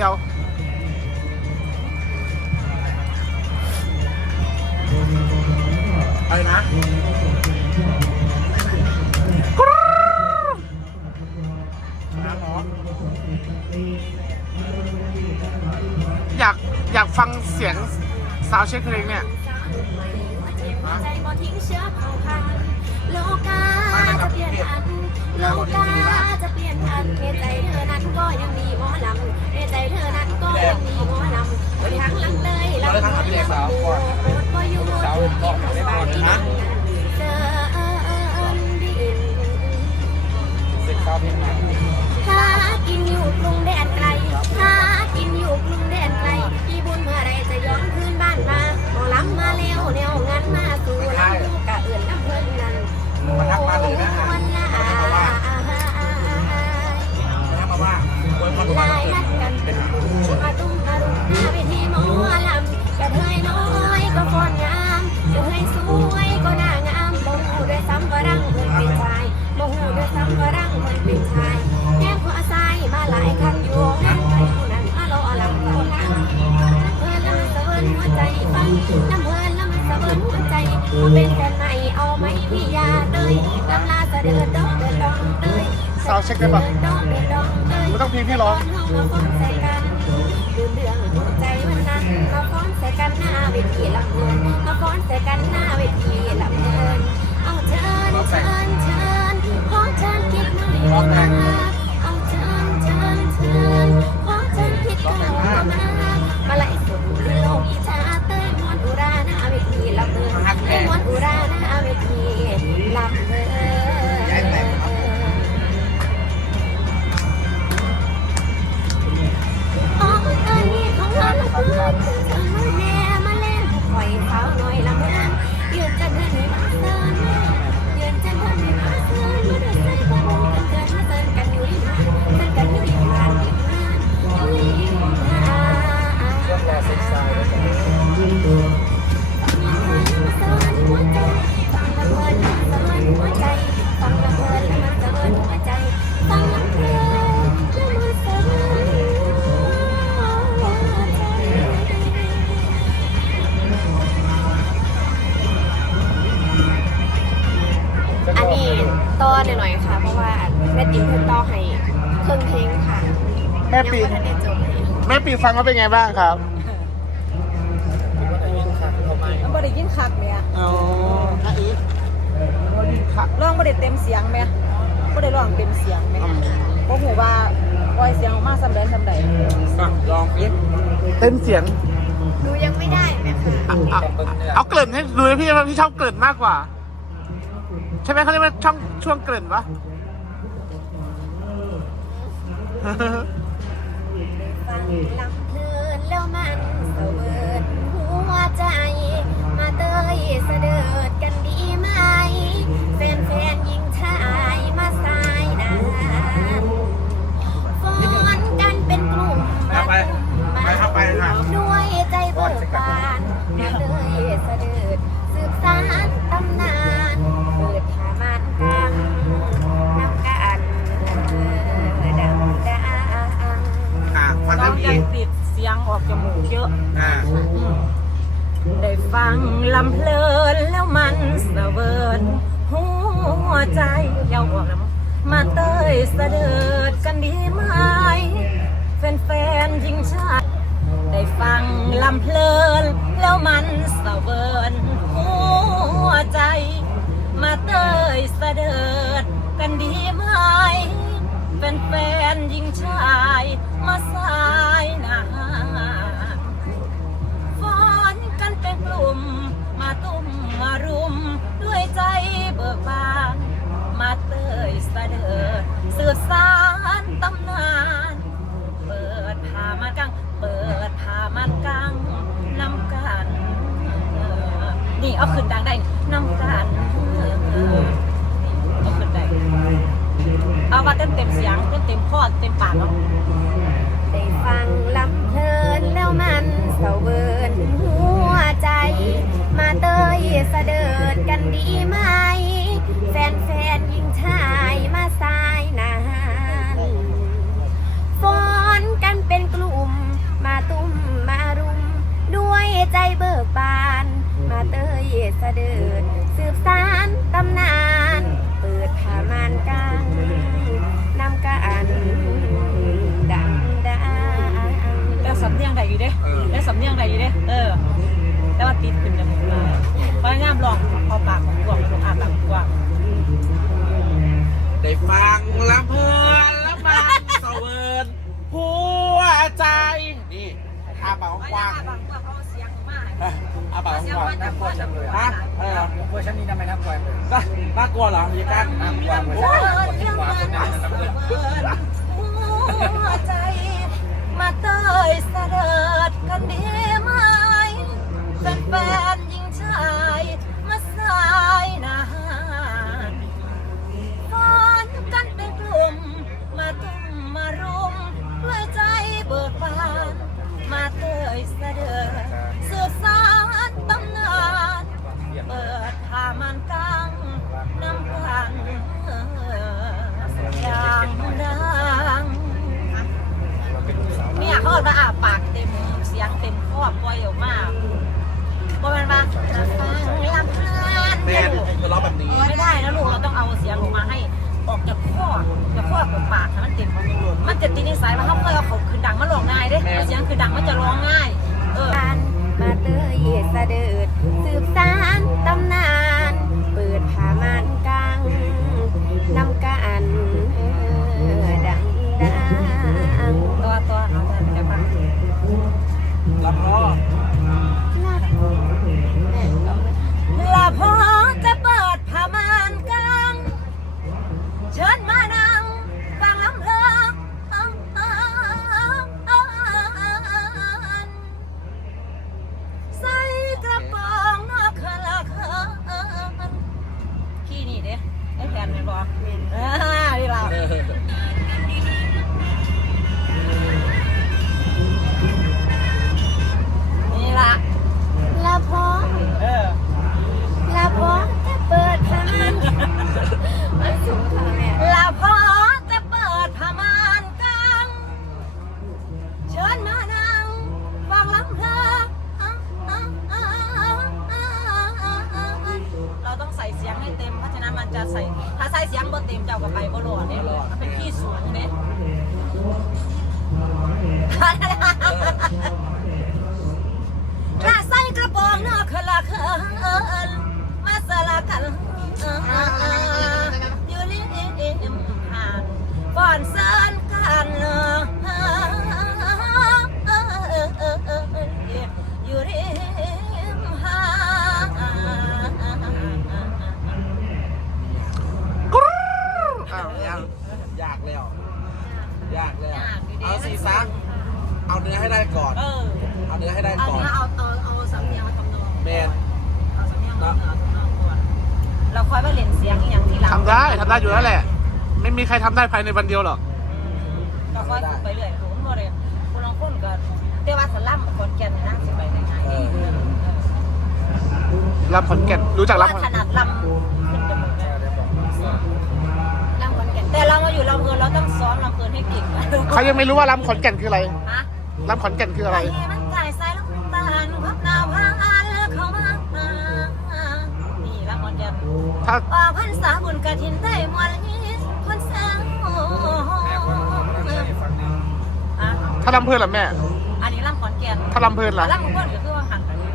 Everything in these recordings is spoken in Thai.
ดียวอะไรนะอยากอยากฟังเสียงสาวเช็คเพลงเนี่ยใจบ่ทิ้งเชื้อเผ่าพันธุ์โลกาจะเปลี่ยนพันธุ์โลกาจะเปลี่ยนพันธุ์ในใจเธอนั้นก็ยังมี ลำลาเสาวเช็คได้ปะเดินดองเด้ยไม่ต้องเพลงที่ร้องมาฟ้อนใส่กันลืมเรื่องหัวใจวันนั้นมาฟ้อนใส่กันหน้าเวทีลำเนินมา อันนี้ต่อหน่อยๆค่ะ เพราะว่าแม่ติ๋มเพิ่งต่อให้เครื่องเพลงค่ะแม่ปียังไม่ทันได้จบเลย แม่ปีฟังแล้วเป็นไงบ้างครับ มันบ่ ได้ยินคักแม่อ๋ออะอีค่ะร้องบ่ได้เต็มเสียงแม่บ่ได้ร้องเต็มเสียงแม่อืมบ่ฮู้ว่าปล่อยเสียงออกมาซำใดซำใดลองฟิตเต้นเสียงดูยังไม่ได้ไหมคะอะอะเอาเกริ่นให้ดูนะพี่ว่าพี่ชอบเกริ่นมากกว่า ใช่ไหมเขาเรียกว่าช่องช่วงเกริ่นปะฟังลำเพลินแล้วมันเสวินหัวใจมา เตยเสดิดกันดีไหมแฟนๆยิงชายมาสายนานฟ้อนกันเป็นกลุ่มมาด้วยใจเบิกบานมาเลยเสดิดสืบสานตำนานเปิดผ้ามานกังน้ำกันเออดังดังอะฟังร้เรื่อองงยัอีงกติดเสียงออกจมูกเยอะอ่า ได้ฟังลำเพลินแล้วมันเสะเวินหัวใจเยาบอกแล้วมาเตยเสดิดกันดีไหมแฟนๆยิงชาติได้ฟังลำเพลินแล้วมันเสะเวินหัวใจ มาเตยเสดิดกันดีไหมแฟนๆยิงชายมาสา ตุ้มมารุมด้วยใจเบิกบาน มาเตยสะเดิดสืบสา ดีไหม แฟนๆยิงชายมาสายนานฟ้อนกันเป็นกลุ่ม มาตุ้มมารุม ด้วยใจเบิกบาน มาเตยเสดิร์สืบสานตำนาน เอาเสียงมากๆเอ้ยอาปากกว้างน่ากลัวจังเลยๆฮะอะไรเหรอเวอร์ชันนี้ทำไมน่ากลัวเลยน่าน่ากลัวเหรอมีการน่ากลัวเหมือนโอ้กันยเรื่องมันหัวใจมาเตยเสด็จกันดีไหมแฟน อกจากข้อจากข้อกับปากให้มันเต็มมันจะติดนิสัยว่าเขาเคยเอาเขาคือดังมันร้องง่ายเด้เอาเสียงคือดังมันจะร้องง่าย เออกันมาเตยเสด็จ ได้ทำได้อยู่แล้วแหละ ไม่มีใครทำได้ภายในวันเดียวหรอกก็ค่อยฝึกไปเรื่อยรู้บ่เลยคนลองคนก็เรียกว่าสลัมคนแก่นนั่งสิไปง่ายๆลำขอนแก่นรู้จักลำขอนถนัดลำขึ้นจมูกได้รางวัลแก่นแต่เรามาอยู่ลำเพลินเราต้องซ้อมลำเพลินให้เก่งนะเขายังไม่รู้ว่าลำขอนแก่นคืออะไรฮะลำขอนแก่นคืออะไรไอ้มัน ถ้าออกพรรษาบุญกระถินได้มวลนี้คนแสงโอ้อะถ้าลำเพลินล่ะแม่ อันนี้ลำขอนแก่นถ้าลำเพลินล่ะลำของเพื่อนก็คือว่าหันกันนี่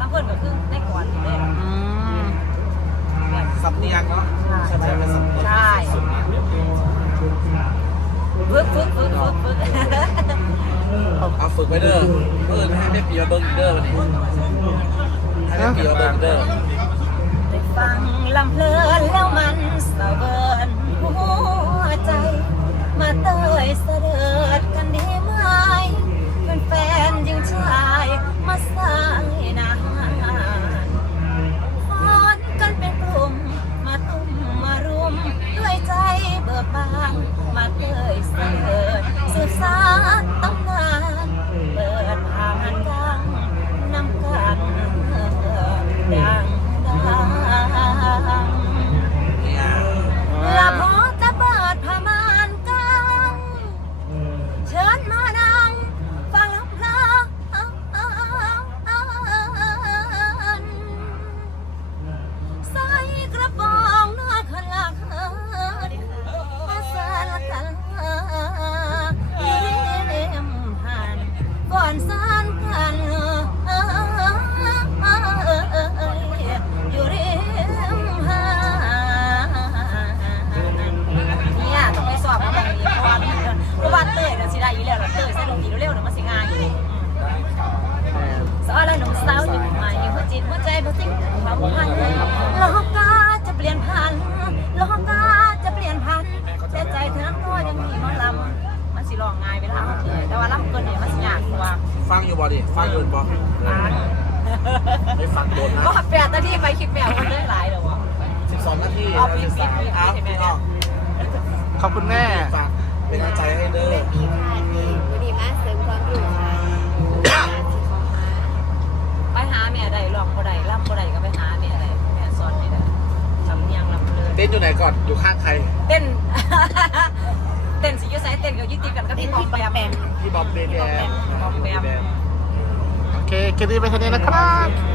ลำเพื่อนก็คือในก่อนเลยอืมสำเนียงเนาะใช่ไหมเป็นสำเนียงใช่ฝึกฝึกฝึกฝึกฝึกเอาฝึกไว้เด้อเพื่อนให้แม่ปีมาเบิ้งอีกเด้อวันนี้ให้แม่ปีมาเบิ้งอีกเด้อได้ฟัง ลำเพลินแล้วมันสะเวินหัวใจ มาเตยเส พันโลกาจะเปลี่ยนพันโลกาจะเปลี่ยนพันแต่ใจเธอนั้นก็ยังมีหมอลำมันสิร้องง่ายเวลาเขาเกิดแต่ว่าลำเกินเนี่ยมันสิยากกว่าฟังอยู่บ่ดิฟังอยู่บ่อ่านไม่ฟังโดนนะก็แปดนาทีไปคลิปแปดคนได้หลายเลยวะ12นาทีอ๋อแล้วปิด13ปิดอ้าวปิดพี่น้องขอบคุณแม่ ต้นอยู่ไหนก่อน อยู่ข้างใคร เต้น เต้นสิอยูไซเต้นกับยุติกันก็เป็นพี่ที่บปออมมแปแปมมพี่บอมเบย์แบมบอมแบมโอเคคลิปนี้ไปเท่านี้นะครับ